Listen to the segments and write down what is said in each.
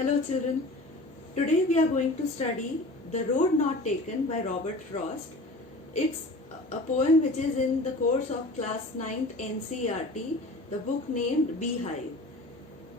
Hello children, today we are going to study The Road Not Taken by Robert Frost. It's a poem which is in the course of class 9th NCERT, the book named Beehive.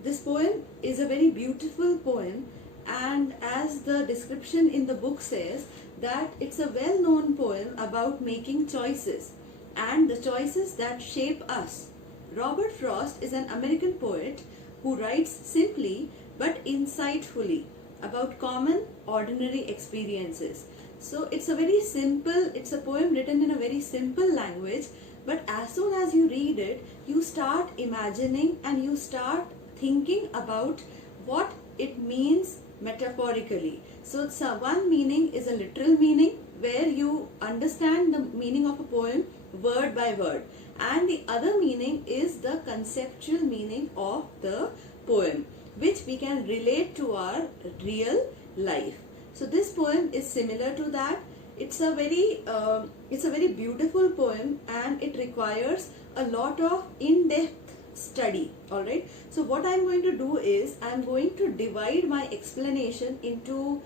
This poem is a very beautiful poem, and as the description in the book says, that it's a well-known poem about making choices and the choices that shape us. Robert Frost is an American poet who writes simply but insightfully about common ordinary experiences. So it's a poem written in a very simple language, but as soon as you read it, you start imagining and you start thinking about what it means metaphorically. So one meaning is a literal meaning where you understand the meaning of a poem word by word, and the other meaning is the conceptual meaning of the poem, which we can relate to our real life. So this poem is similar to that. It's a very beautiful poem, and it requires a lot of in-depth study. All right, so what I'm going to do is I'm going to divide my explanation into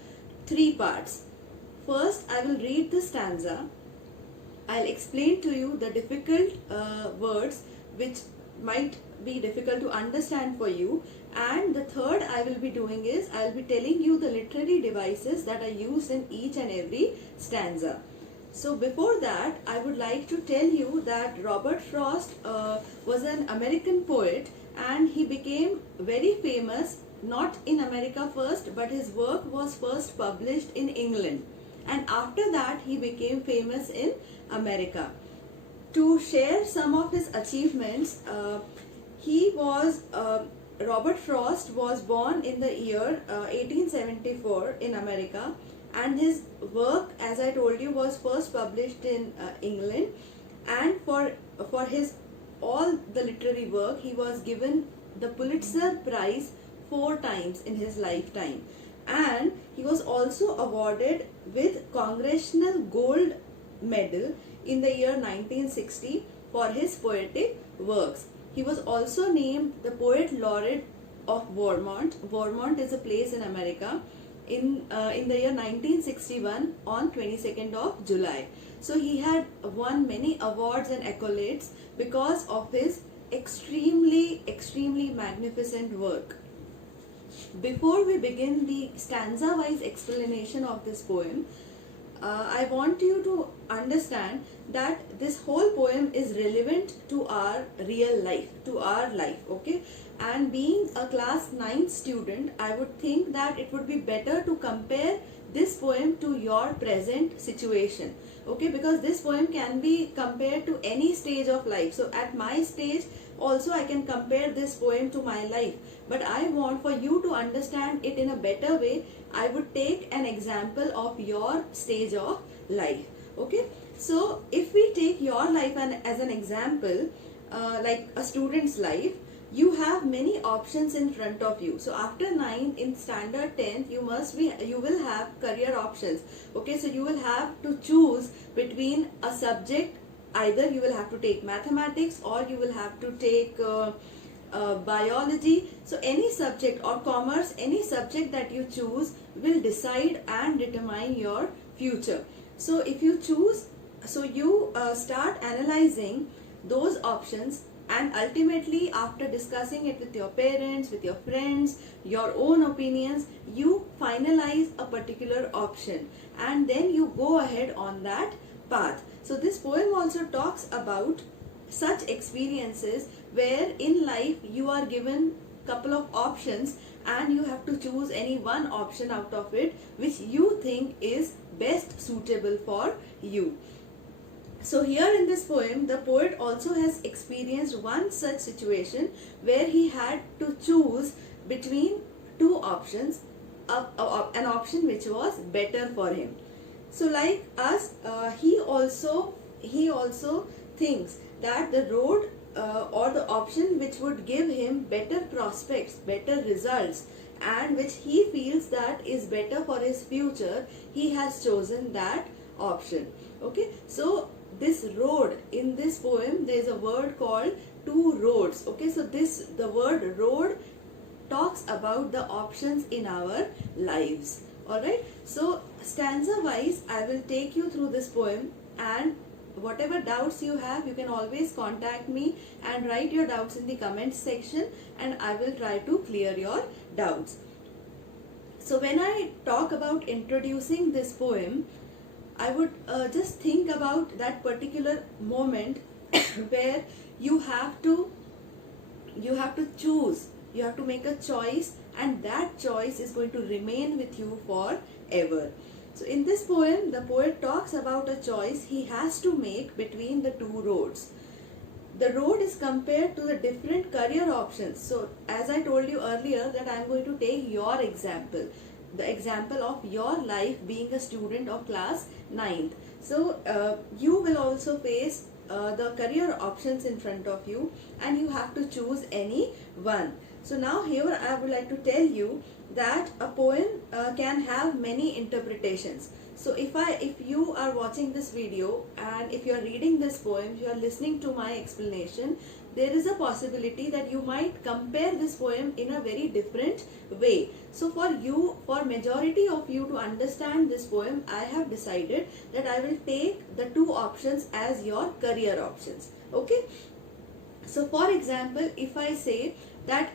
three parts. First, I will read the stanza. I'll explain to you the difficult words which might be difficult to understand for you, and the third I will be doing is I'll be telling you the literary devices that are used in each and every stanza. So before that, I would like to tell you that Robert Frost was an American poet, and he became very famous not in America first, but his work was first published in England, and after that he became famous in America. To share some of his achievements, Robert Frost was born in the year 1874 in America, and his work, as I told you, was first published in England. And for his all the literary work, he was given the Pulitzer Prize 4 times in his lifetime, and he was also awarded with Congressional Gold Medal in the year 1960 for his poetic works. He was also named the Poet Laureate of Vermont. Vermont is a place in America in the year 1961 on 22nd of July. So he had won many awards and accolades because of his extremely magnificent work. Before we begin the stanza-wise explanation of this poem, I want you to understand that this whole poem is relevant to our real life, to our life, okay? And being a class 9 student, I would think that it would be better to compare this poem to your present situation, okay? Because this poem can be compared to any stage of life. So at my stage also I can compare this poem to my life, but I want for you to understand it in a better way. I would take an example of your stage of life, okay? So if we take your life as an example, like a student's life, you have many options in front of you. So after 9th, in standard 10th, you will have career options, okay? So you will have to choose between a subject. Either you will have to take mathematics, or you will have to take biology. So any subject, or commerce, any subject that you choose will decide and determine your future. So if you choose, so you start analyzing those options, and ultimately after discussing it with your parents, with your friends, your own opinions, you finalize a particular option, and then you go ahead on that path. So this poem also talks about such experiences where in life you are given couple of options, and you have to choose any one option out of it which you think is best suitable for you. So here in this poem, the poet also has experienced one such situation where he had to choose between two options, an option which was better for him. So like us, he also thinks that the road or the option which would give him better prospects, better results, and which he feels that is better for his future, he has chosen that option, okay? So this road, in this poem there is a word called two roads, okay? So the word road talks about the options in our lives. Alright, so stanza wise I will take you through this poem, and whatever doubts you have, you can always contact me and write your doubts in the comments section, and I will try to clear your doubts. So when I talk about introducing this poem, I would just think about that particular moment where you have to choose, you have to make a choice, and that choice is going to remain with you forever. So in this poem, the poet talks about a choice he has to make between the two roads. The road is compared to the different career options. So as I told you earlier that I am going to take your example, the example of your life being a student of class 9th. So you will also face the career options in front of you, and you have to choose any one. So now here I would like to tell you that a poem can have many interpretations. So if you are watching this video and if you are reading this poem, you are listening to my explanation, there is a possibility that you might compare this poem in a very different way. So for majority of you to understand this poem, I have decided that I will take the two options as your career options. Okay. So for example, if I say that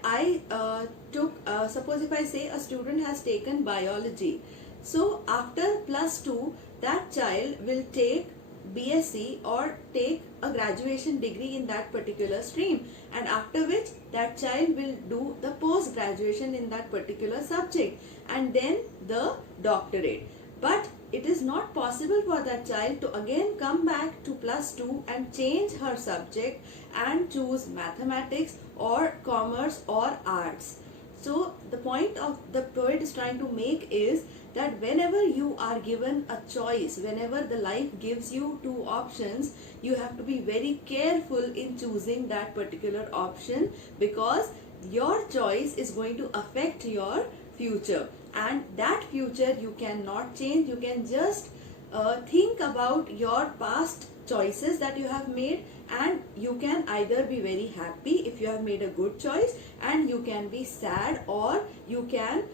suppose if I say a student has taken biology. So after +2, that child will take BSc or take a graduation degree in that particular stream, and after which that child will do the post graduation in that particular subject and then the doctorate. But it is not possible for that child to again come back to +2 and change her subject and choose mathematics or commerce or arts. So the point of the poet is trying to make is that whenever you are given a choice, whenever the life gives you two options, you have to be very careful in choosing that particular option, because your choice is going to affect your future, and that future you cannot change. You can just think about your past choices that you have made, and you can either be very happy if you have made a good choice, and you can be sad, or you can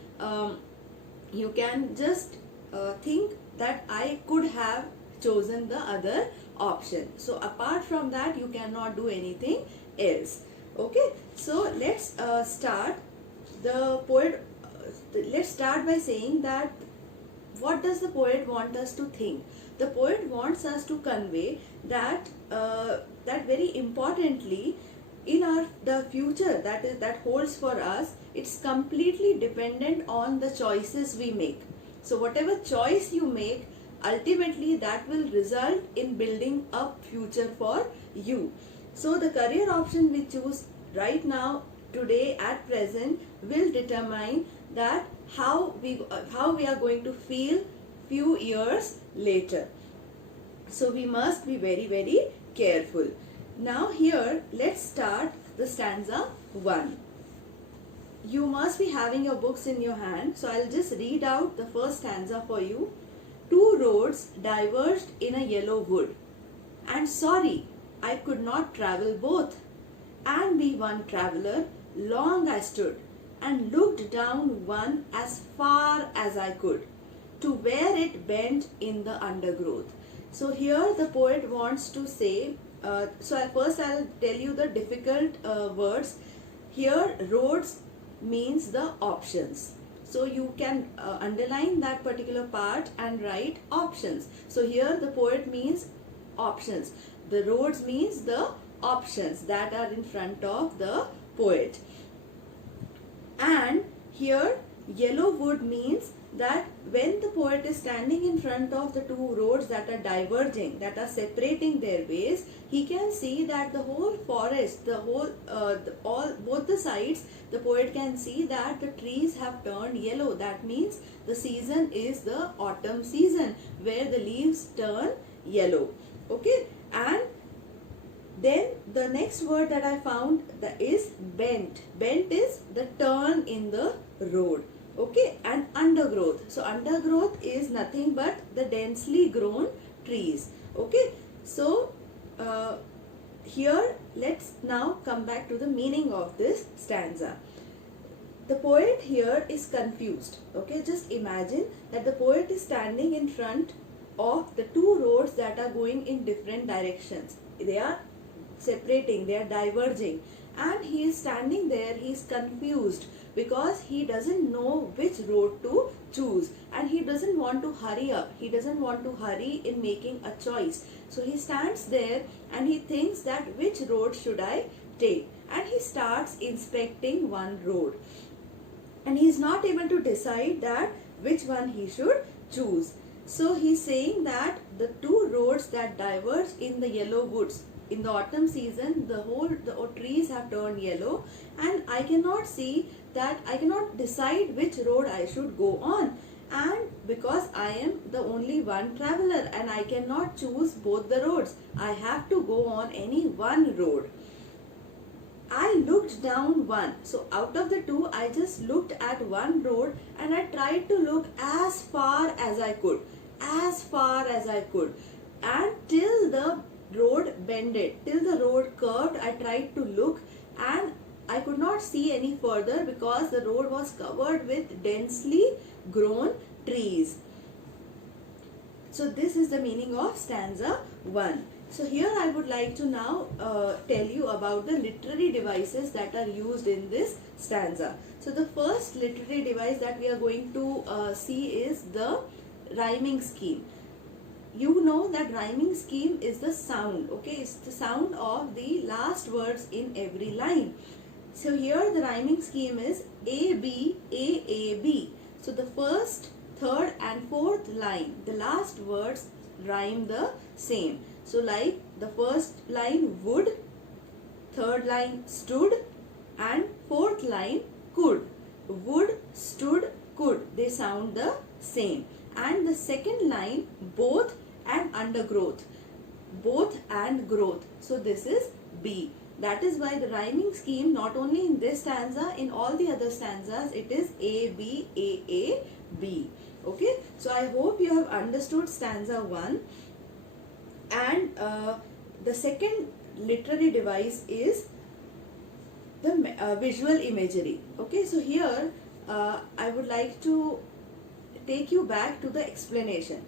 just think that I could have chosen the other option. So apart from that, you cannot do anything else. Okay, so let's start. The poet let's start by saying that what does the poet want us to think? The poet wants us to convey that that very importantly, in the future that holds for us, it's completely dependent on the choices we make. So whatever choice you make, ultimately that will result in building a future for you. So the career option we choose right now, today, at present, will determine that how we are going to feel few years later. So we must be very, very careful. Now here, let's start the stanza 1. You must be having your books in your hand, so I'll just read out the first stanza for you. Two roads diverged in a yellow wood, and sorry, I could not travel both. And be one traveller, long I stood, and looked down one as far as I could, to where it bent in the undergrowth. So here the poet wants to say, first I'll tell you the difficult words. Here roads means the options. So you can underline that particular part and write options. So here the poet means options. The roads means the options that are in front of the poet. And here yellow wood means that when the poet is standing in front of the two roads that are diverging, that are separating their ways, he can see that the whole forest, both the sides, the poet can see that the trees have turned yellow. That means the season is the autumn season, where the leaves turn yellow. Okay, and then the next word that I found is bent. Bent is the turn in the road. Okay, and undergrowth. So undergrowth is nothing but the densely grown trees. Okay, so here let's now come back to the meaning of this stanza. the poet here is confused. Okay, just imagine that the poet is standing in front of the two roads that are going in different directions. They are separating, they are diverging, and he is standing there, he is confused because he doesn't know which road to choose, and he doesn't want to hurry up, he doesn't want to hurry in making a choice. So he stands there and he thinks that which road should I take, and he starts inspecting one road, and he is not able to decide that which one he should choose. So he is saying that the two roads that diverge in the yellow woods, in the autumn season, the trees have turned yellow, and I cannot see that, I cannot decide which road I should go on, and because I am the only one traveler and I cannot choose both the roads, I have to go on any one road. I looked down one. So out of the two, I just looked at one road and I tried to look as far as I could, and till the road bended, till the road curved, I tried to look, and I could not see any further because the road was covered with densely grown trees. So this is the meaning of stanza 1. So here I would like to now tell you about the literary devices that are used in this stanza. So the first literary device that we are going to see is the rhyming scheme. You know that rhyming scheme is the sound, okay, it's the sound of the last words in every line. So here the rhyming scheme is A, B, A, A, B. So the first, third and fourth line, the last words rhyme the same. So like the first line would, third line stood, and fourth line could. Would, stood, could, they sound the same. And the second line both and undergrowth, both and growth. So this is B. That is why the rhyming scheme, not only in this stanza, in all the other stanzas, it is A, B, A, A, B. Okay. So I hope you have understood stanza 1. And the second literary device is the visual imagery. Okay. So here I would like to take you back to the explanation.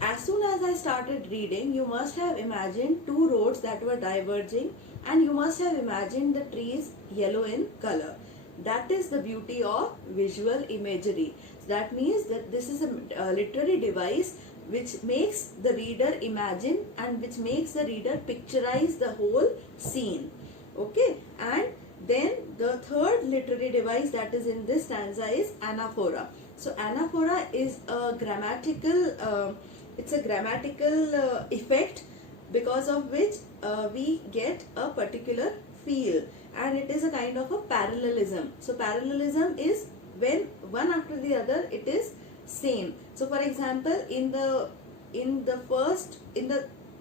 As soon as I started reading, you must have imagined two roads that were diverging, and you must have imagined the trees yellow in color. That is the beauty of visual imagery. So that means that this is a literary device which makes the reader imagine and which makes the reader picturize the whole scene. Okay, and then the third literary device that is in this stanza is anaphora. So anaphora is a grammatical effect because of which we get a particular feel, and it is a kind of a parallelism. So parallelism is when one after the other it is same. So for example, in the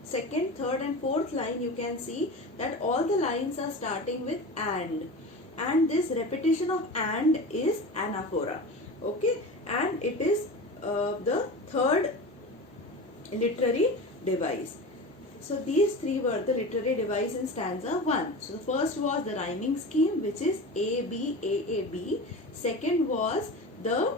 second, third and fourth line, you can see that all the lines are starting with and this repetition of and is anaphora. Okay, and it is the third literary device. So these three were the literary device in stanza 1. So the first was the rhyming scheme, which is A, B, A, A, B. Second was the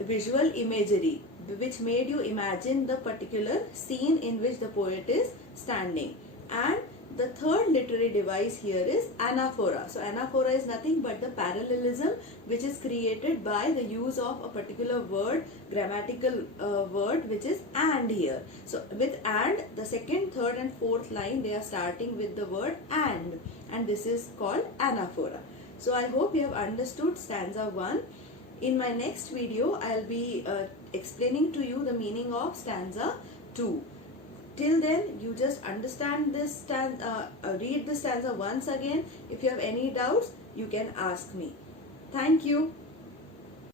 visual imagery, which made you imagine the particular scene in which the poet is standing. And the third literary device here is anaphora. So anaphora is nothing but the parallelism which is created by the use of a particular word, grammatical word, which is and here. So with and, the second, third and fourth line, they are starting with the word and this is called anaphora. So I hope you have understood stanza 1. In my next video, I'll be explaining to you the meaning of stanza 2. Till then, you just understand this read the stanza once again. If you have any doubts, you can ask me. Thank you.